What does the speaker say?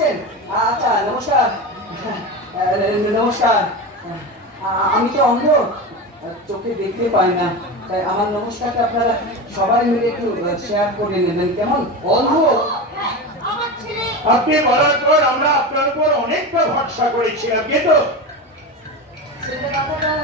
এসেছেন? আচ্ছা, নমস্কার। নমস্কার। আমি তো অন্ধ, চোখে দেখতে পাই না, তাই আমার নমস্কারটা আপনারা সবাই মিলে একটু শেয়ার করে নেবেন, কেমন? অন্ধ? আপনি বলার পর আমরা আপনার উপর অনেকটা ভরসা করেছিলাম, কিন্তু ছেলেটা কথাটা